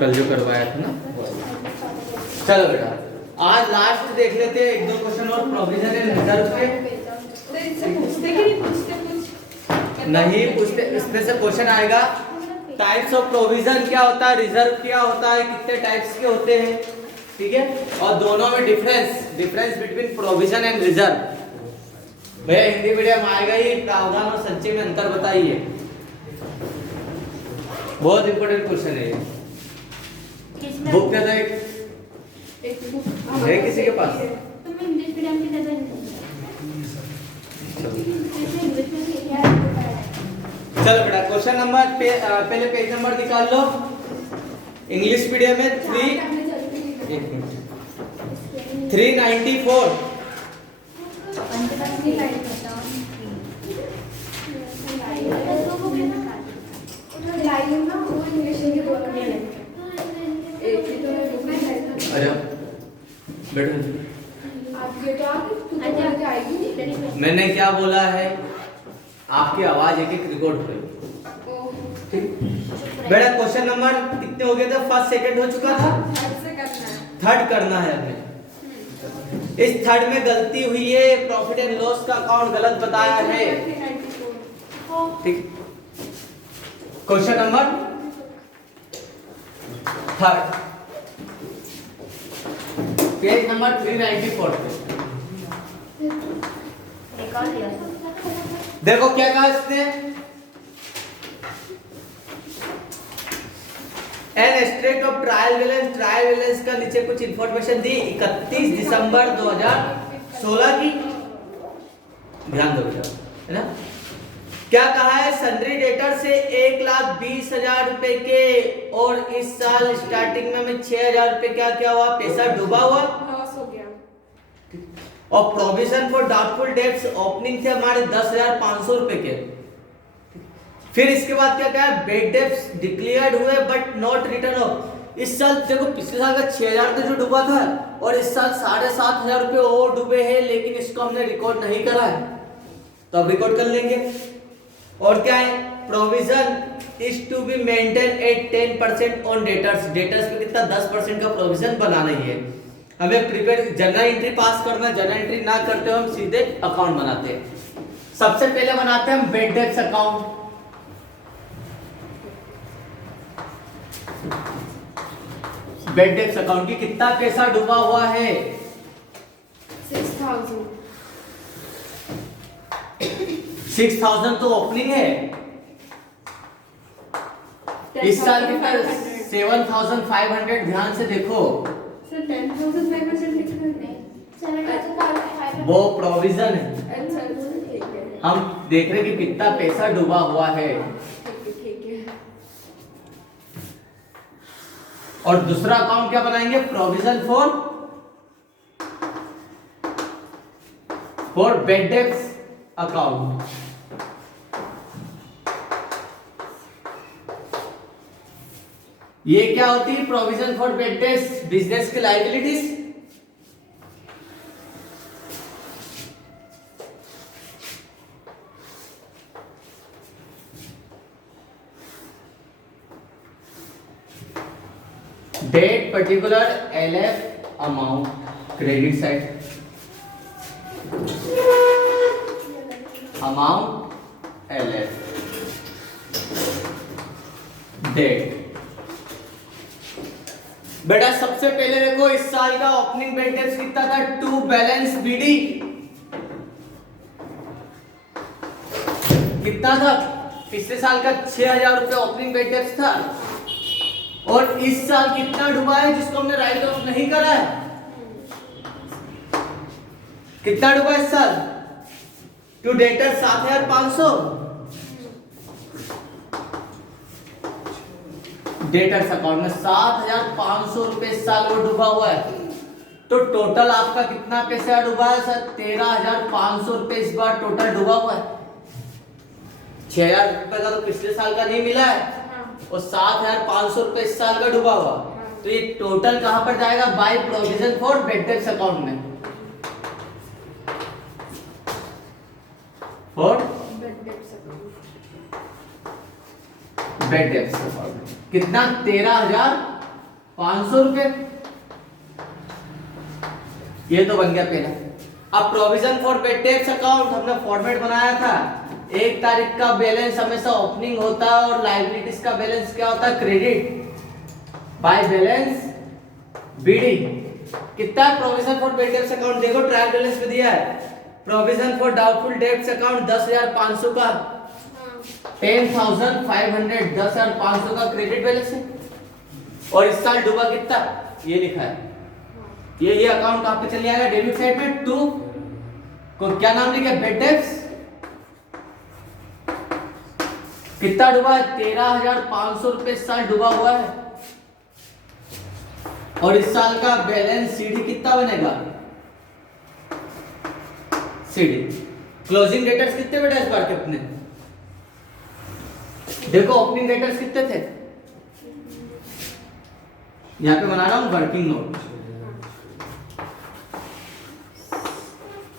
कल जो करवाया था ना। चलो बेटा आज लास्ट देख लेते हैं 1-2 क्वेश्चन और प्रोविजन एंड रिजर्व के। नहीं पूछते, इसमें से क्वेश्चन आएगा टाइप्स ऑफ प्रोविजन क्या होता है, रिजर्व क्या होता है, कितने टाइप्स के होते हैं, ठीक है, और दोनों में difference between provision and reserve. भैया हिंदी मीडियम आएगा ही, प्रावधान और संचय में अंतर बताइए। बहुत इंपॉर्टेंट क्वेश्चन है ये। बुक दे दो एक बुक है किसी के पास? तुम इंग्लिश मीडियम की दे दो। चलो बेटा क्वेश्चन नंबर पहले पेज नंबर निकाल लो। इंग्लिश मीडियम में 394। अरे बैठो। मैंने क्या बोला है, आपकी आवाज एक रिकॉर्ड हो रही। ठीक बेटा क्वेश्चन नंबर कितने हो गए थे? फर्स्ट सेकंड हो चुका था, थर्ड करना है हमें। इस थर्ड में गलती हुई है, प्रॉफिट एंड लॉस का अकाउंट गलत बताया है। ठीक question number third page number 394 पे देखो क्या कहा इसने, an extract of trial balance का नीचे कुछ इंफॉर्मेशन दी 31 दिसंबर 2016 की। ध्यान दो बेटा, है ना। क्या कहा है, सन्ड्री डेटर से 1,20,000 रुपए के और इस साल स्टार्टिंग में 6,000 रुपए क्या हुआ, पैसा डूबा हुआ, लॉस हो गया। और provision for doubtful dates opening थे हमारे 10,500 रुपए के। फिर इसके बाद क्या कहा, बेड डेट्स डिक्लेयर्ड हुए बट नॉट रिटर्न ऑफ। इस साल देखो पिछले साल का 6,000 तो जो डूबा था और इस साल 7,500 रुपए और डूबे हैं, लेकिन इसको हमने रिकॉर्ड नहीं करा है, तो अब रिकॉर्ड कर लेंगे। और क्या है, provision is to be maintain at 10% on debtors पे कितना 10% का प्रोविजन बनाना ही है हमें। प्रिपेयर जनरल एंट्री पास करना, जनरल एंट्री ना करते हो हम सीधे अकाउंट बनाते हैं। सबसे पहले बनाते हैं हम bed debts account. Bed debts account की कितना पैसा डूबा हुआ है, 6,000। 6,000 तो ओपनिंग है। इस साल कितना 7,500। ध्यान से देखो सर 10,500 लिखा है। वो प्रोविजन है, अच्छा ठीक है। हम देख रहे कि कितना पैसा डूबा हुआ है। ठीक है। और दूसरा अकाउंट क्या बनाएंगे, provision for bad debts account. ये क्या होती है, provision for bad debts business की liabilities. Date particular LF amount, credit side amount LF date. बेटा सबसे पहले देखो इस साल का ओपनिंग बेड डेट्स कितना था, टू बैलेंस BD कितना था, पिछले साल का 6,000 रुपए ओपनिंग बेड डेट्स था। और इस साल कितना डूबा है जिसको हमने राइट ऑफ नहीं करा है, कितना डूबा इस साल, टू डेटर 7,500। डेटर्स अकाउंट में 7,500 रुपए इस साल वो डूबा हुआ है। तो टोटल आपका कितना पैसा डूबा है सर, 13,500 रुपए इस बार टोटल डूबा हुआ है। 6,000 रुपए का तो पिछले साल का नहीं मिला है और 7,500 रुपए इस साल का डूबा हुआ। तो ये टोटल कहां पर जाएगा, by provision for bad debts account में। फॉर बेड डेप्स कितना 13,500 रुपए। ये तो बन गया पहला। अब provision for bad debts account हमने फॉर्मेट बनाया था, 1 तारीख का बैलेंस हमेशा ओपनिंग होता है और लायबिलिटीज का बैलेंस क्या होता है, क्रेडिट बाय बैलेंस बीडी। कितना है provision for bad debts account, देखो ट्रायल बैलेंस में दिया है, provision for doubtful debts account 10,500 का, 10,500 10,500 का क्रेडिट बैलेंस है। और इस साल डूबा कितना, ये लिखा है, ये अकाउंट कहां पे चले आएगा, डेबिट साइड में। टू को क्या नाम लिखा है, बेड डेप्स। कितना डूबा है, 13,500 रुपए इस साल डूबा हुआ है। और इस साल का बैलेंस सीडी कितना बनेगा, सीडी। क्लोजिंग डेटर्स कितने बेटा इस बार के अपने, देखो ओपनिंग डेटर्स कितने थे, यहां पे बना रहा हूं वर्किंग नोट।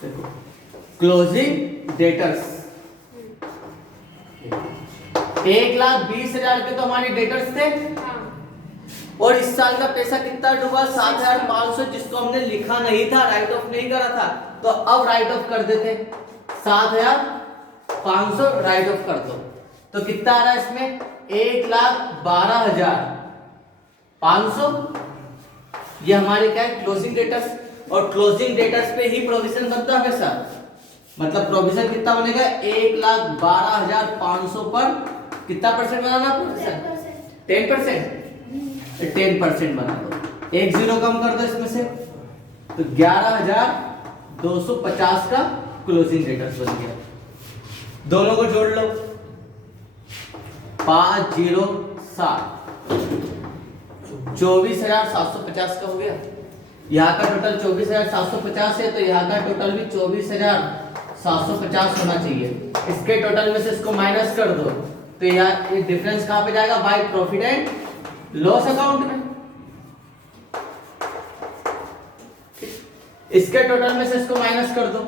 देखो क्लोजिंग डेटर्स 1,20,000 के तो हमारे डेटर्स थे। और इस साल का पैसा कितना डूबा, 7,500, जिसको हमने लिखा नहीं था, राइट ऑफ नहीं करा था, तो अब राइट ऑफ कर देते, 7,500 राइट ऑफ कर दो। तो कितना आ रहा है इसमें, 1,12,500। ये हमारे क्या है, क्लोजिंग डेटर्स। और क्लोजिंग डेटर्स पे ही प्रोविजन बनता है हमेशा, मतलब प्रोविजन कितना बनेगा, 1,12,500 पर कितना परसेंट बनाना, 10%। 10% बना दो, 1 जीरो कम कर दो इसमें से, तो 11,250 का क्लोजिंग डेटर्स बन गया। दोनों को जोड़ लो, 507 24,750 का हो गया। यहाँ का टोटल 24,750 है, तो यहाँ का टोटल भी 24,750 होना चाहिए। इसके टोटल में से इसको माइनस कर दो, तो यहाँ ये डिफरेंस कहाँ पे जाएगा, by profit and loss account में। इसके टोटल में से इसको माइनस कर दो,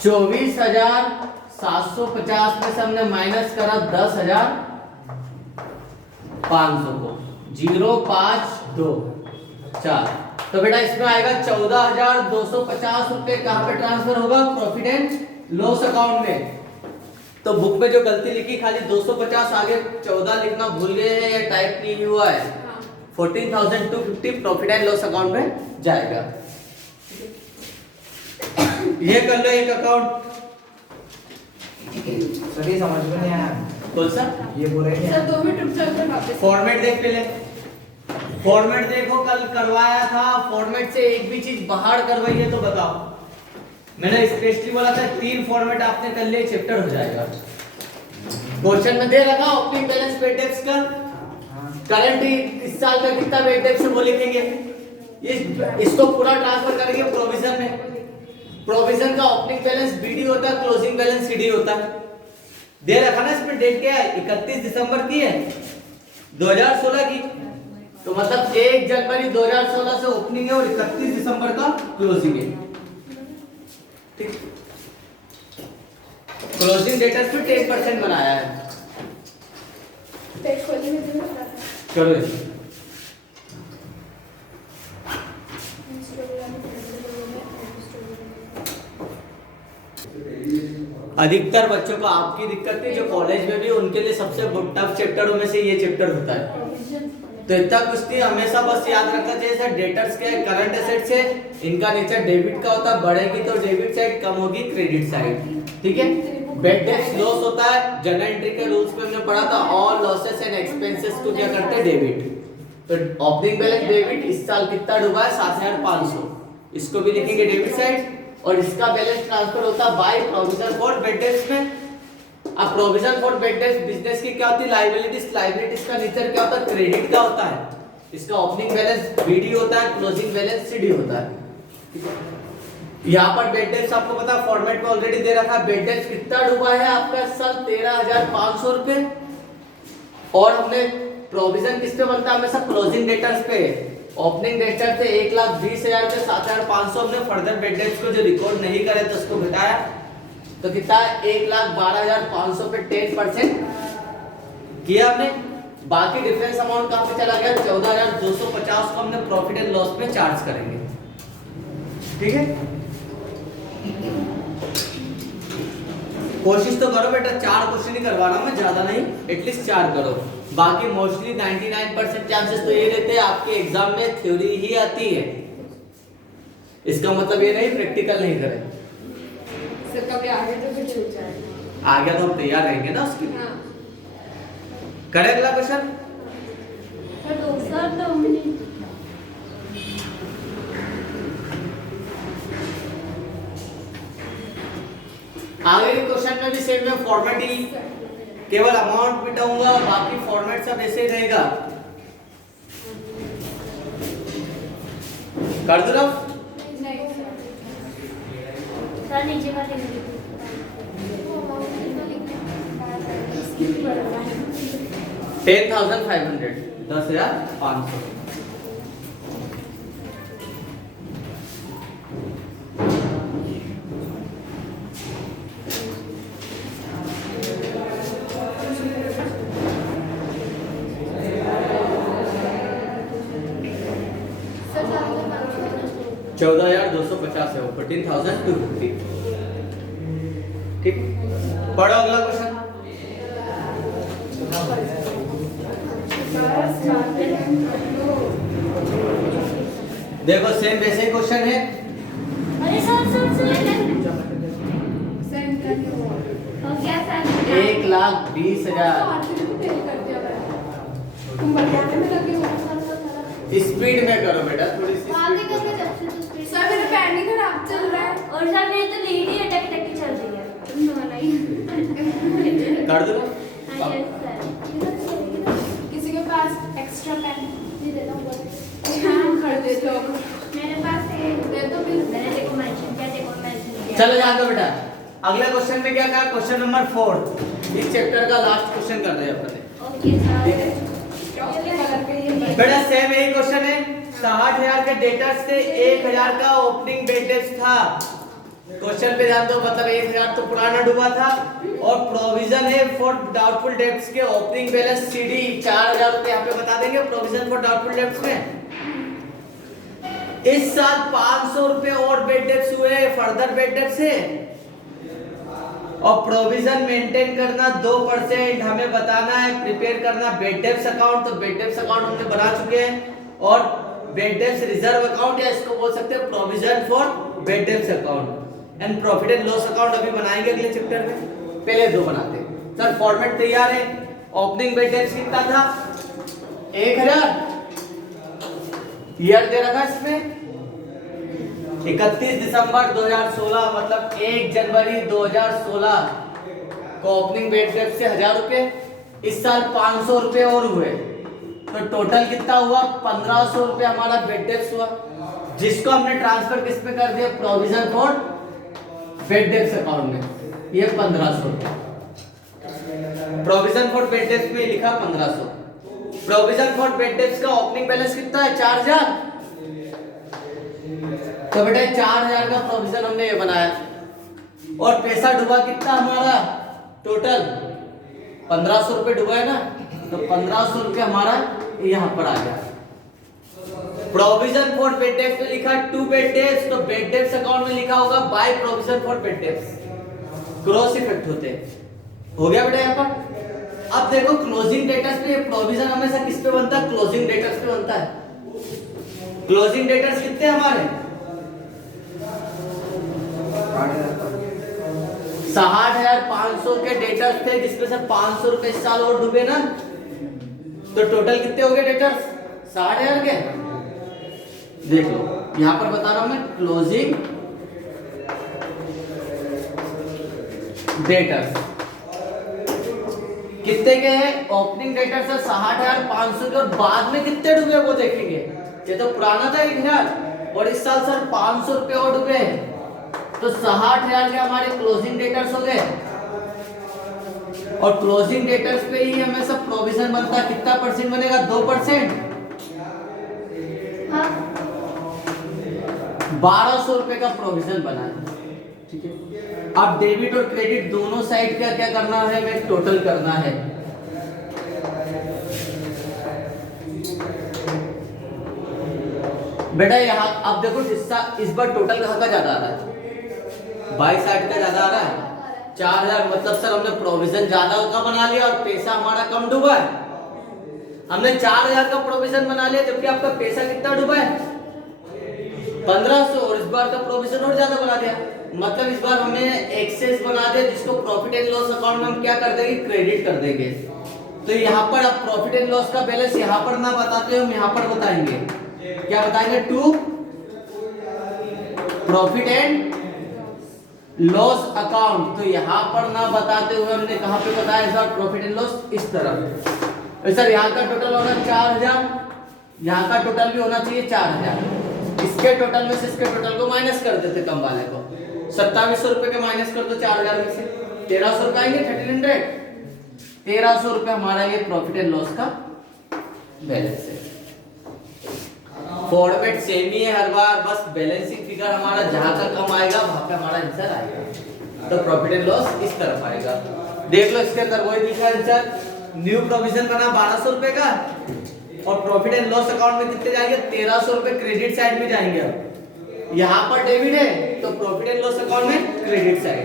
24,750 में से हमने माइनस करा 10,500 को, 0,524, तो बेटा इसमें आएगा 14,250 रुपए। कहां पे ट्रांसफर होगा, प्रॉफिट एंड लॉस अकाउंट में। तो बुक में जो गलती लिखी, खाली 250 आगे 14 लिखना भूल गए हैं या टाइप नहीं हुआ है, 14,250 प्रॉफिट एंड लॉस अकाउंट में जाएगा। ये कर लो एक अकाउंट। सर ये समझ में नहीं आया, बोल सर, ये बोल रहे सर 2 मिनट रुक जाओ, फिर वापस फॉर्मेट देख पहले, फॉर्मेट देखो, कल करवाया था, फॉर्मेट से एक भी चीज बाहर करवाई है तो बताओ। मैंने स्पेशली बोला था 3 फॉर्मेट आपने कर लिए, चैप्टर हो जाएगा। क्वेश्चन में दे रखा ओपनिंग बैलेंस बेड डेप्स का, करंट इस साल का कितना बेड डेप्स है वो लिखेंगे, इसको पूरा ट्रांसफर करेंगे प्रोविजन में। प्रोविजन का ओपनिंग बैलेंस बीडी होता है, क्लोजिंग बैलेंस सीडी होता है। दे रखा ना इसमें, डेट क्या है, 31 दिसंबर की है 2016 की, तो मतलब 1 जनवरी 2016 से ओपनिंग है और 31 दिसंबर का क्लोजिंग है। ठीक, क्लोजिंग डेटर्स पे 10% बनाया है। पेज खोलने में दिन लगा चलो अधिकतर बच्चों को आपकी दिक्कत थी, जो कॉलेज में भी उनके लिए सबसे टफ चैप्टरों में से ये चैप्टर होता है। तो इतना कुछ नहीं, हमेशा बस याद रखना चाहिए सर, डेटर्स के करंट एसेट्स है, इनका नेचर डेबिट का होता है, बढ़ेगी तो डेबिट साइड, कम होगी क्रेडिट साइड। ठीक है, बेड डेट्स लॉस होता है, जनरल एंट्री के रूल्स में हमने पढ़ा था, ऑल लॉसेस एंड एक्सपेंसेस को क्या करते हैं, डेबिट। तो ओपनिंग बैलेंस डेबिट, इस साल कितना डूबा है, 7,500, इसको भी लिखेंगे डेबिट साइड। और इसका बैलेंस ट्रांसफर होता है bye provision for bad dates में। अब provision for bad debts business की क्या होती है, लायबिलिटीज, लायबिलिटीज का नेचर क्या होता है, क्रेडिट का होता है। इसका ओपनिंग बैलेंस बीडी होता है, क्लोजिंग बैलेंस सीडी होता है। यहाँ पर बेड डेट्स आपको पता है, फॉर्मेट में ऑलरेडी दे रखा है, बेड डेट्स कितना डूबा है आपका इस साल, 13,500 रुपए। और हमने प्रोविजन किस पे बनता है, हमेशा क्लोजिंग डेटर्स पे। ओपनिंग डेटर से 1,20,000 पे 7,500 हमने फर्दर बेड डेट्स को जो रिकॉर्ड नहीं करे तो उसको घटाया, तो कितना 1,12,500 पे 10% किया आपने। बाकी डिफरेंस अमाउंट कहां पे चला गया, 14,250 को हमने प्रॉफिट एंड लॉस में चार्ज करेंगे। ठीक है, कोशिश तो करो बेटा, 4 क्वेश्चन ही करवाना, मैं ज्यादा नहीं, एटलीस्ट 4 करो। बाकी मोस्टली 99% चांसेस तो ये रहते हैं आपके एग्जाम में थ्योरी ही आती है, इसका मतलब ये नहीं प्रैक्टिकल नहीं करें। सर कभी आगे तो फिर छूट जाएगा। आ गया तो हम तैयार रहेंगे ना उसके लिए। हाँ। करे अगला क्वेश्चन। सर तो हमने आगे के क्वेश्चन में भी सेम में फॉर्मेट ही, केवल अमाउंट मिटाऊंगा, बाकी फॉर्मेट सब ऐसे ही रहेगा। कर दो ना, नहीं सर नीचे का लिख दीजिए। 10,500 10,500। सर 14,250 है वो, 14,250। ठीक, पढ़ो अगला क्वेश्चन। देखो सेम वैसे ही क्वेश्चन है। अरे सर और क्या सर 1,20,000 तुम बताने में लगे हो। स्पीड में करो बेटा, थोड़ी सी आगे स्पीड करके में। जब से तो स्पीड सर मेरा पैन ही खराब चल रहा है। और सर मेरी तो लीड ही अटक अटक के चल रही है। कर दो हाँ यस सर। किसी के पास एक्स्ट्रा पैन जी दे दो। हाँ खरीदे तो मेरे पास है। दे दो फिर। मैंने देखो मेंशन किया। चलो जान दो बेटा। अगले क्वेश्चन में क्या कहा, क्वेश्चन नंबर 4 इस चैप्टर का लास्ट क्वेश्चन कर रहे हैं अपन। ओके ठीक है सर। कलर के ये बेटा, सेम यही क्वेश्चन है। 60,000 के डेटर्स थे, 1,000 का ओपनिंग बैलेंस था। क्वेश्चन पे ध्यान दो, मतलब 1,000 तो पुराना डूबा था और प्रोविजन है फॉर डाउटफुल डेब्ट्स के ओपनिंग बैलेंस सीडी 4,000 रुपए यहाँ पे बता देंगे प्रोविजन फॉर डाउटफुल डेब्ट्स में। इस साल 500 रुपए और बेड डेब्ट्स हुए, फर्दर बेड डेब्ट्स है और प्रोविजन मेंटेन करना 2%, हमें बताना है प्रिपेयर करना बेड डेब्ट्स अकाउंट। तो बेड डेब्ट्स अकाउंट हमने बना चुके हैं और बेड डेब्ट्स रिजर्व अकाउंट या इसको बोल सकते हैं provision for bed debts account and profit and loss account अभी बनाएंगे अगले चैप्टर में। पहले दो बनाते हैं। सर फॉर्मेट तैयार है। ओपनिंग बेड डेब्ट्स कितना था 1,000, ईयर दे रखा इसमें 31 दिसंबर 2016, मतलब 1 जनवरी 2016 को ओपनिंग बेड डेब्ट से 1,000 रुपए। इस साल 500 रुपए और हुए, तो टोटल कितना हुआ 1,500 रुपए हमारा बेड डेब्ट हुआ, जिसको हमने ट्रांसफर किस पे कर दिया, प्रोविजन फॉर बेड डेब्ट अकाउंट में। ये 1,500 प्रोविजन फॉर बेड डेब्ट में लिखा 1,500। प्रोविजन फॉर बेड डेब्ट का ओपनिंग बैलेंस कितना है 4,000, तो बेटा 4,000 का प्रोविजन हमने ये बनाया और पैसा डूबा कितना हमारा टोटल 1,500 रुपए डूबा है ना, तो 1,500 रुपए हमारा यहाँ पर आ गया। प्रोविजन फॉर बेड डेब्ट्स में लिखा 2 बेड डेब्ट्स, तो बेड डेब्ट्स अकाउंट में लिखा होगा bye provision for bed debts, cross effect होते हैं। हो गया बेटा यहाँ पर। अब देखो क्लोजिंग डेटर्स पे प्रोविजन हमेशा किस पे बनता है, क्लोजिंग डेटर्स पे बनता है। क्लोजिंग डेटर्स कितने हमारे 60,500 के डेटर्स थे, जिसमें से 500 रुपए इस साल और डूबे ना, तो टोटल कितने हो गए डेटर्स 60,000 के। देख लो यहां पर बता रहा हूं मैं, क्लोजिंग डेटर्स कितने के हैं, ओपनिंग डेटर्स है 60,500 के और बाद में कितने डूबे वो देखेंगे। ये तो पुराना था 1,000 और इस साल सर 500 रुपए और डूबे, तो 60,000 के हमारे क्लोजिंग डेटर्स हो गए। और क्लोजिंग डेटर्स पे ही हमें सब प्रोविजन बनता है, कितना परसेंट बनेगा 2%, 1,200 रुपए का प्रोविजन बना है। ठीक है, अब डेबिट और क्रेडिट दोनों साइड का क्या करना है, हमें टोटल करना है। बेटा यहाँ अब देखो इस बार टोटल कहाँ का ज्यादा आ रहा है, बाई साइड का ज्यादा आ रहा है 4000, मतलब सर हमने प्रोविजन ज्यादा का बना लिया और पैसा हमारा कम डूबा है। हमने 4000 का प्रोविजन बना लिया जबकि आपका पैसा कितना डूबा है 1500, और इस बार का प्रोविजन और ज्यादा बना दिया, मतलब इस बार हमें एक्सेस बना दिया जिसको प्रॉफिट एंड लॉस अकाउंट में हम क्या कर देंगे, क्रेडिट कर देंगे। तो यहाँ पर आप प्रॉफिट एंड लॉस का बैलेंस यहाँ पर ना बताते हो, हम यहाँ पर बताएंगे, क्या बताएंगे, to profit and loss account. तो यहाँ पर ना बताते हुए हमने कहां पे बताया इस बार, प्रॉफिट एंड लॉस इस तरफ। सर यहाँ का टोटल होगा 4000, यहाँ का टोटल भी होना चाहिए 4000, इसके टोटल में से इसके टोटल को माइनस कर देते कम वाले को, 2700 रुपए के माइनस कर दो 4000 में से, 1300 रुपए आएंगे, 1300, 1300 रुपए हमारा ये प्रॉफिट एंड लॉस का बैलेंस है। फॉर्मेट सेम ही है हर बार, बस बैलेंसिंग फिगर हमारा जहां तक कम आएगा वहां पे हमारा आंसर आएगा। तो प्रॉफिट एंड लॉस इस तरफ आएगा। देख लो इसके अंदर वही दिखा आंसर, न्यू प्रोविजन बना 1200 रुपए का और प्रॉफिट एंड लॉस अकाउंट में कितने जाएंगे, 1300 रुपए क्रेडिट साइड में जाएंगे। अब यहाँ पर डेबिट है तो प्रॉफिट एंड लॉस अकाउंट में क्रेडिट साइड।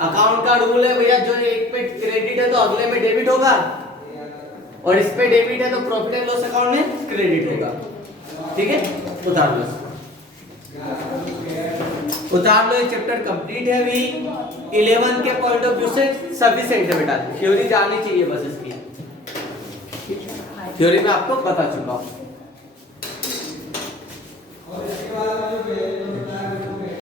अकाउंट का रूल है भैया, जो एक पे क्रेडिट है तो अगले में डेबिट होगा, और इस पे डेबिट है तो प्रॉफिट एंड लॉस अकाउंट में क्रेडिट होगा। ठीक है, उतार लो, उतार लो। ये चैप्टर कंप्लीट है अभी 11 के पॉइंट ऑफ व्यू से सफिशिएंट है बेटा, थ्योरी जाननी चाहिए बस इसकी, थ्योरी में आपको बता चुका हूं।